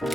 Hi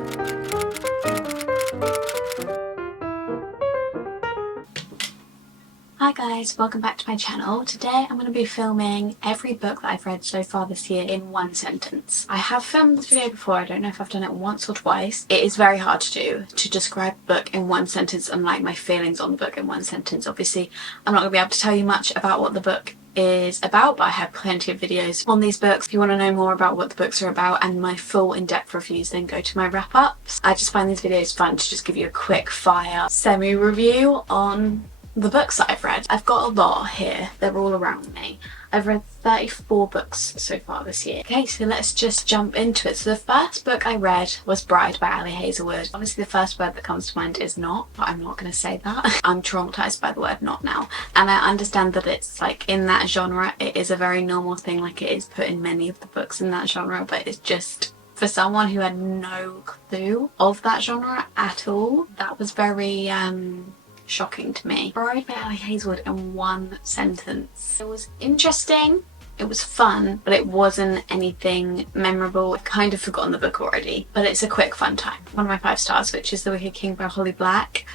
guys, welcome back to my channel. Today I'm going to be filming every book that I've read so far this year in one sentence. I have filmed this video before, I don't know if I've done it once or twice. It is very hard to do, to describe a book in one sentence and like my feelings on the book in one sentence. Obviously I'm not going to be able to tell you much about what the book is about, but I have plenty of videos on these books. If you want to know more about what the books are about and my full in-depth reviews, then go to my wrap-ups. I just find these videos fun to just give you a quick fire semi-review on the books that I've read. I've got a lot here, they're all around me. I've read 34 books so far this year. Okay, so let's just jump into it. So the first book I read was Bride by Ali Hazelwood. Honestly, the first word that comes to mind is not, but I'm not going to say that. I'm traumatised by the word not now. And I understand that it's like in that genre, it is a very normal thing, like it is put in many of the books in that genre, but it's just, for someone who had no clue of that genre at all, that was very shocking to me. Bride by Ali Hazelwood in one sentence. It was interesting, it was fun, but it wasn't anything memorable. I've kind of forgotten the book already, but it's a quick fun time. One of my 5 stars, which is The Wicked King by Holly Black.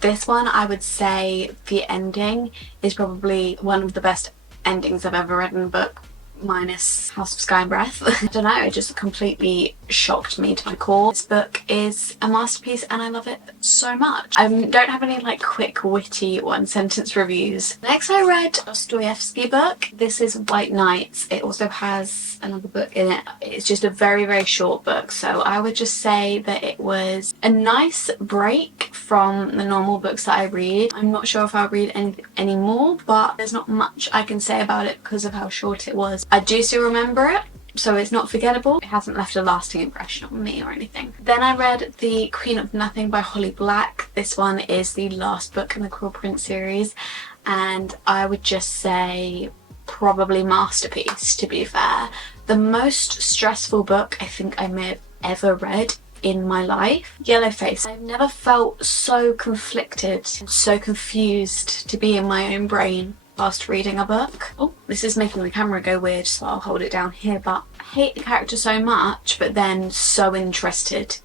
This one, I would say the ending is probably one of the best endings I've ever read in a book, minus House of Sky and Breath. I don't know, it just completely shocked me to my core. This book is a masterpiece and I love it so much. I don't have any like quick witty one sentence reviews. Next I read a Dostoevsky book. This is White Nights. It also has another book in it. It's just a very short book, so I would just say that it was a nice break from the normal books that I read. I'm not sure if I'll read any more, but there's not much I can say about it because of how short it was. I do still remember it, so it's not forgettable. It hasn't left a lasting impression on me or anything. Then I read The Queen of Nothing by Holly Black. This one is the last book in the Cruel Prince series, and I would just say probably masterpiece, to be fair. The most stressful book I think I may have ever read in my life. Yellowface. I've never felt so conflicted and so confused to be in my own brain whilst reading a book. Oh, this is making the camera go weird, so I'll hold it down here, but I hate the character so much, but then so interested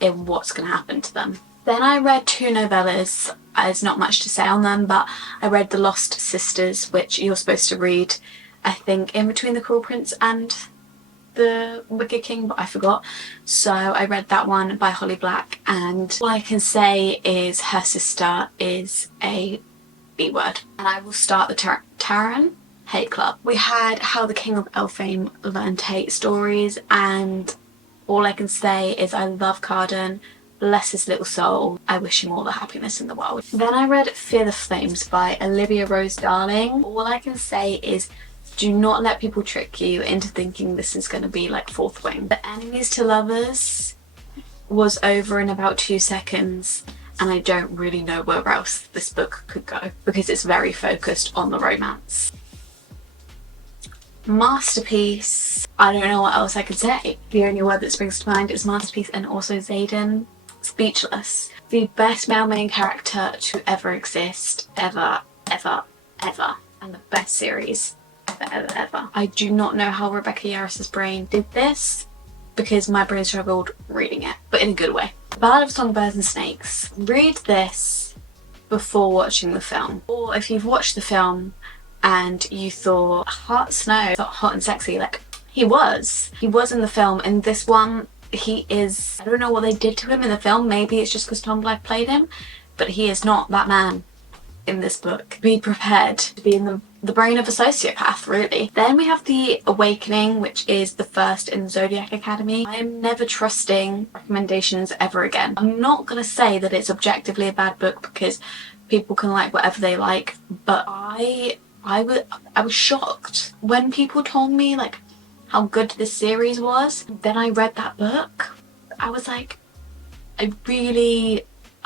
in what's going to happen to them. Then I read 2 novellas. There's not much to say on them, but I read The Lost Sisters, which you're supposed to read, I think, in between The Cruel Prince and The Wicked King, but I forgot. So I read that one by Holly Black, and all I can say is her sister is a B word. And I will start the Taran hate club. We had How the King of Elfame Learned Hate Stories, and all I can say is I love Carden. Bless his little soul. I wish him all the happiness in the world. Then I read Fear the Flames by Olivia Rose Darling. All I can say is do not let people trick you into thinking this is going to be like Fourth Wing. The Enemies to Lovers was over in about 2 seconds, and I don't really know where else this book could go because it's very focused on the romance. Masterpiece. I don't know what else I could say. The only word that springs to mind is masterpiece, and also Xaden. Speechless. The best male main character to ever exist. Ever. And the best series ever. I do not know how Rebecca Yarros's brain did this because my brain struggled reading it, but in a good way. The Ballad of Songbirds and Snakes. Read this before watching the film, or if you've watched the film and you thought Hot Snow, hot and sexy, like he was in the film. In this one he is, I don't know what they did to him in the film, maybe it's just because Tom Blythe played him, but he is not that man in this book. Be prepared to be in the brain of a sociopath, really. Then we have The Awakening, which is the first in Zodiac Academy. I am never trusting recommendations ever again. I'm not gonna say that it's objectively a bad book because people can like whatever they like, but I was shocked when people told me like how good this series was. Then I read that book. I was like, I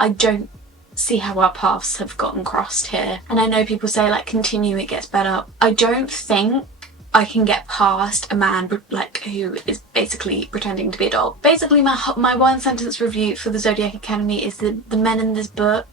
don't see how our paths have gotten crossed here. And I know people say like continue, it gets better. I don't think I can get past a man like who is basically pretending to be a doll. Basically my one sentence review for the Zodiac Academy is the men in this book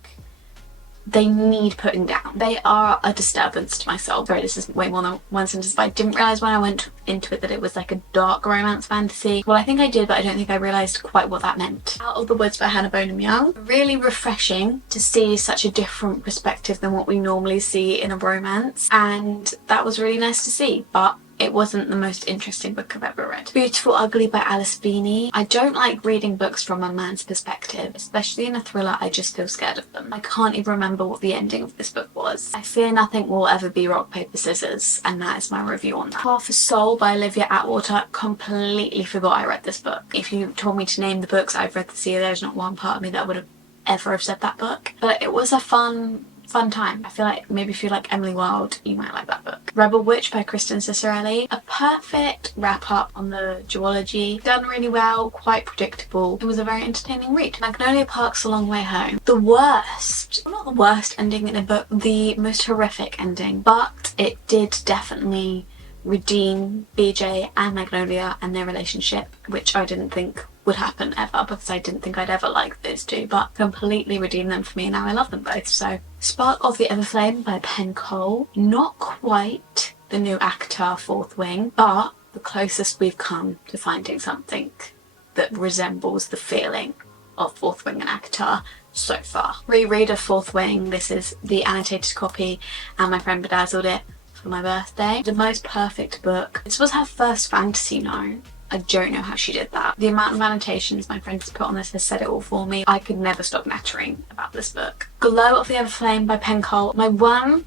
they need putting down. They are a disturbance to my soul. Sorry, this is way more than one sentence, but I didn't realise when I went into it that it was like a dark romance fantasy. Well, I think I did, but I don't think I realised quite what that meant. Out of the Woods by Hannah Bonham Young. Really refreshing to see such a different perspective than what we normally see in a romance, and that was really nice to see, but it wasn't the most interesting book I've ever read. Beautiful Ugly by Alice Feeney. I don't like reading books from a man's perspective, especially in a thriller. I just feel scared of them. I can't even remember what the ending of this book was. I fear nothing will ever be rock, paper, scissors, and that is my review on that. Half a Soul by Olivia Atwater. Completely forgot I read this book. If you told me to name the books I've read this year, there's not one part of me that would have ever have said that book. But it was a fun time. I feel like maybe if you like Emily Wilde, you might like that book. Rebel Witch by Kristen Cicerelli. A perfect wrap up on the duology. Done really well, quite predictable. It was a very entertaining read. Magnolia Park's A Long Way Home. The worst, well, not the worst ending in a book, the most horrific ending, but it did definitely redeem BJ and Magnolia and their relationship, which I didn't think would happen ever, because I didn't think I'd ever like those two, but completely redeemed them for me, and now I love them both. So Spark of the Everflame by Penn Cole. Not quite the new ACOTAR Fourth Wing, but the closest we've come to finding something that resembles the feeling of Fourth Wing and ACOTAR so far. Reread of Fourth Wing. This is the annotated copy, and my friend bedazzled it for my birthday. The most perfect book. This was her first fantasy novel. I don't know how she did that. The amount of annotations my friend has put on this has said it all for me. I could never stop nattering about this book. Glow of the Everflame by Penn Cole. My one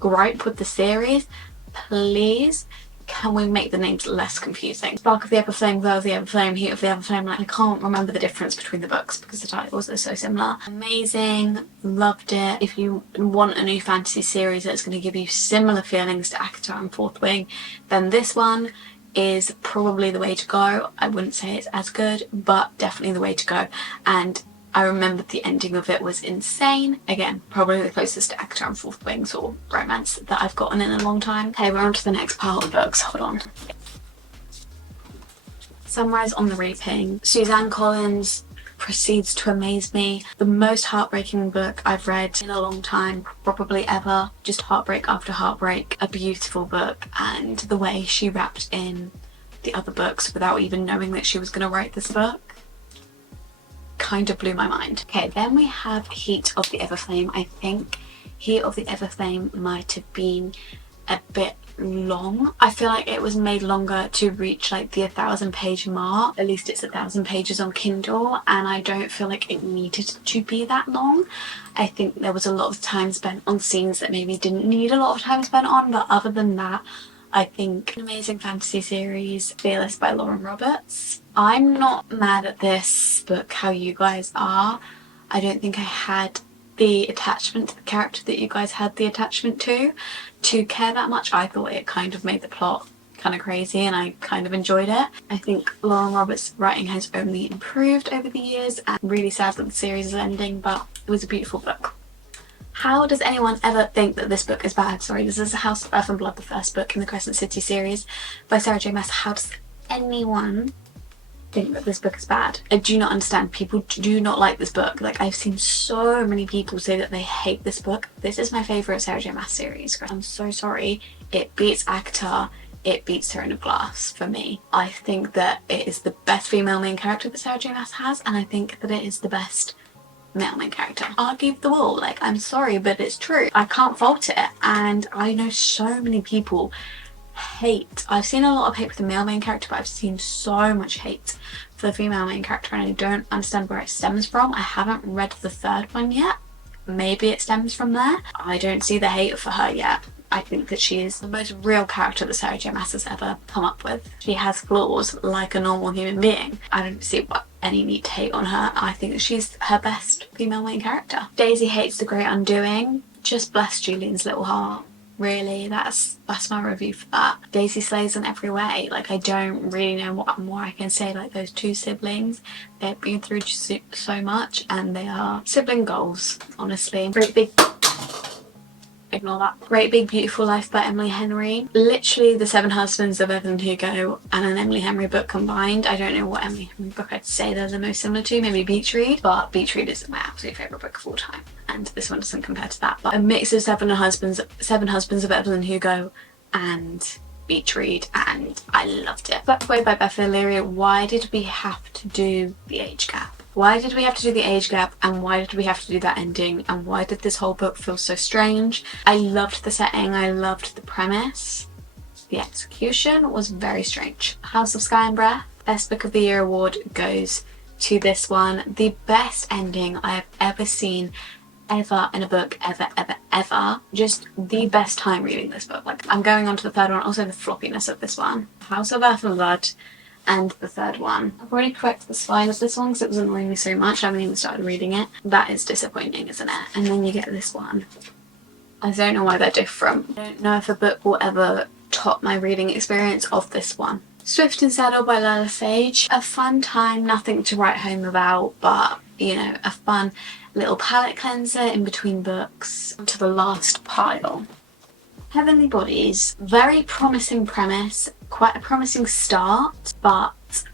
gripe with the series, please, can we make the names less confusing? Spark of the Everflame, Glow of the Everflame, Heat of the Everflame. Like, I can't remember the difference between the books because the titles are so similar. Amazing, loved it. If you want a new fantasy series that's going to give you similar feelings to ACOTAR and Fourth Wing, then this one is probably the way to go. I wouldn't say it's as good, but definitely the way to go. And I remembered the ending of it was insane. Again, probably the closest to ACOTAR and Fourth Wing sort of romance that I've gotten in a long time. Okay, we're on to the next pile of books. Hold on. Sunrise on the Reaping. Suzanne Collins proceeds to amaze me. The most heartbreaking book I've read in a long time, probably ever. Just heartbreak after heartbreak. A beautiful book, and the way she wrapped in the other books without even knowing that she was going to write this book kind of blew my mind. Okay, then we have Heat of the Everflame. I think Heat of the Everflame might have been a bit long. I feel like it was made longer to reach like the 1,000-page mark. At least it's 1,000 pages on Kindle, and I don't feel like it needed to be that long. I think there was a lot of time spent on scenes that maybe didn't need a lot of time spent on, but other than that, I think an amazing fantasy series. Fearless by Lauren Roberts. I'm not mad at this book how you guys are. I don't think I had the attachment to the character that you guys had the attachment to care that much. I thought it kind of made the plot kind of crazy, and I kind of enjoyed it. I think Lauren Roberts' writing has only improved over the years, and really sad that the series is ending, but it was a beautiful book. How does anyone ever think that this book is bad? Sorry, this is House of Earth and Blood, the first book in the Crescent City series by Sarah J Maas. How does anyone think that this book is bad? I do not understand. People do not like this book. Like, I've seen so many people say that they hate this book. This is my favourite Sarah J Maas series. I'm so sorry. It beats ACOTAR. It beats Throne of Glass for me. I think that it is the best female main character that Sarah J Maas has, and I think that it is the best male main character. Argue the wall. Like, I'm sorry, but it's true. I can't fault it, and I know so many people hate. I've seen a lot of hate for the male main character, but I've seen so much hate for the female main character, and I don't understand where it stems from. I haven't read the third one yet. Maybe it stems from there. I don't see the hate for her yet. I think that she is the most real character that Sarah J Maas has ever come up with. She has flaws like a normal human being. I don't see what any need to hate on her. I think that she's her best female main character. Daisy hates The Great Undoing. Just bless Julian's little heart. Really, that's my review for that. Daisy slays in every way. Like, I don't really know what more I can say. Like, those two siblings, they've been through so much, and they are sibling goals, honestly. Great big ignore that. Great Big Beautiful Life by Emily Henry. Literally the 7 Husbands of Evelyn Hugo and an Emily Henry book combined. I don't know what Emily Henry book I'd say they're the most similar to, maybe Beach Read, but Beach Read is my absolute favourite book of all time, and this one doesn't compare to that. But a mix of Seven Husbands of Evelyn Hugo and Beach Read, and I loved it. But by Beth Illyria, why did we have to do the age gap? Why did we have to do the age gap, and why did we have to do that ending, and why did this whole book feel so strange? I loved the setting, I loved the premise. The execution was very strange. House of Sky and Breath, Best Book of the Year award goes to this one. The best ending I have ever seen ever in a book, ever. Just the best time reading this book. Like, I'm going on to the third one, also the floppiness of this one. House of Earth and Blood, and the third one. I've already corrected the spine of this one because it was annoying me so much I haven't even started reading it. That is disappointing, isn't it? And then you get this one. I don't know why they're different. I don't know if a book will ever top my reading experience of this one. Swift and Saddle by Lila Sage. A fun time, nothing to write home about, but, you know, a fun little palette cleanser in between books. To the last pile. Heavenly Bodies. Very promising premise, quite a promising start, but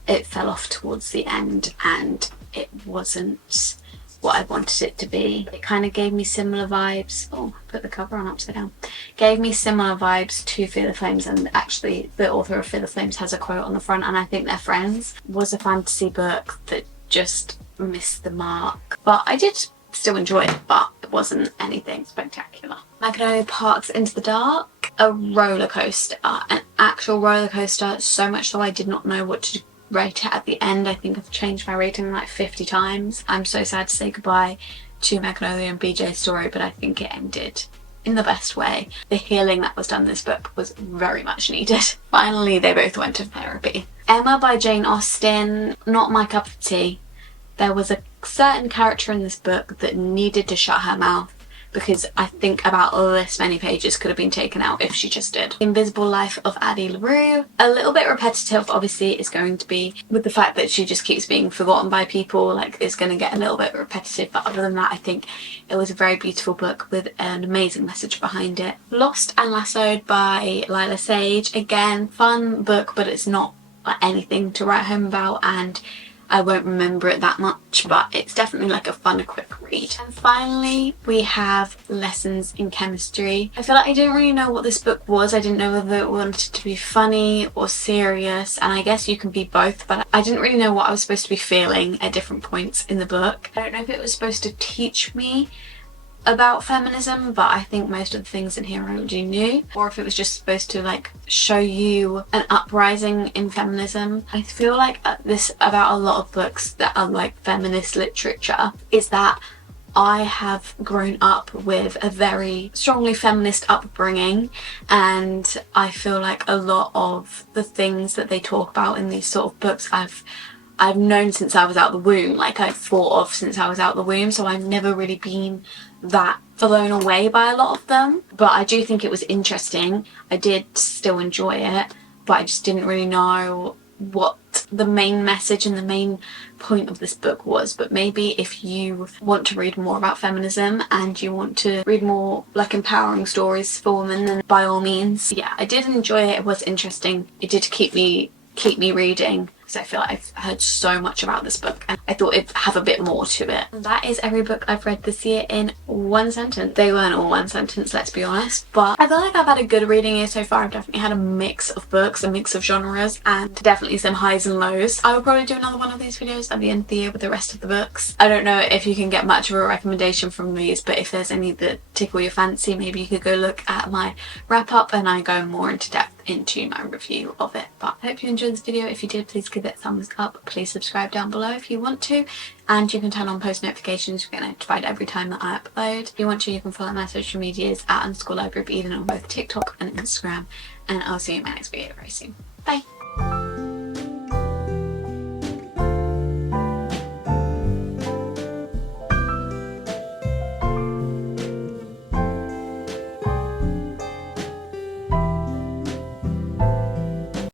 it fell off towards the end and it wasn't what I wanted it to be. It kind of gave me similar vibes. Oh, I put the cover on upside down. Gave me similar vibes to Fear the Flames, and actually the author of Fear the Flames has a quote on the front, and I think they're friends. Was a fantasy book that just missed the mark. But I did still enjoy it, but it wasn't anything spectacular. Magnolia Park's Into the Dark. A roller coaster, an actual roller coaster, so much so I did not know what to rate it at the end. I think I've changed my rating like 50 times. I'm so sad to say goodbye to Magnolia and BJ's story, but I think it ended in the best way. The healing that was done in this book was very much needed. Finally, they both went to therapy. Emma by Jane Austen, not my cup of tea. There was a certain character in this book that needed to shut her mouth, because I think about this many pages could have been taken out if she just did. Invisible Life of Addie LaRue. A little bit repetitive, obviously, it's going to be, with the fact that she just keeps being forgotten by people, like, it's going to get a little bit repetitive, but other than that, I think it was a very beautiful book with an amazing message behind it. Lost and Lassoed by Lila Sage. Again, fun book, but it's not like anything to write home about, and I won't remember it that much, but it's definitely like a fun, quick read. And finally, we have Lessons in Chemistry. I feel like I didn't really know what this book was. I didn't know whether it wanted to be funny or serious, and I guess you can be both, but I didn't really know what I was supposed to be feeling at different points in the book. I don't know if it was supposed to teach me about feminism, but I think most of the things in here I already knew, or if it was just supposed to like show you an uprising in feminism. I feel like this about a lot of books that are like feminist literature is that I have grown up with a very strongly feminist upbringing, and I feel like a lot of the things that they talk about in these sort of books I've known since I was out the womb, like I've thought of since I was out the womb, so I've never really been that blown away by a lot of them. But I do think it was interesting. I did still enjoy it, but I just didn't really know what the main message and the main point of this book was. But maybe if you want to read more about feminism and you want to read more like empowering stories for women, then by all means. Yeah, I did enjoy it. It was interesting. It did keep me reading, because I feel like I've heard so much about this book and I thought it'd have a bit more to it. And that is every book I've read this year in one sentence. They weren't all one sentence, let's be honest, but I feel like I've had a good reading year so far. I've definitely had a mix of books, a mix of genres, and definitely some highs and lows. I will probably do another one of these videos at the end of the year with the rest of the books. I don't know if you can get much of a recommendation from these, but if there's any that tickle your fancy, maybe you could go look at my wrap up and I go more into depth into my review of it. But I hope you enjoyed this video. If you did, please give it a thumbs up. Please subscribe down below if you want to, and you can turn on post notifications to get notified every time that I upload. If you want to, you can follow my social medias at _libraryofeden on both TikTok and Instagram, and I'll see you in my next video very soon. Bye!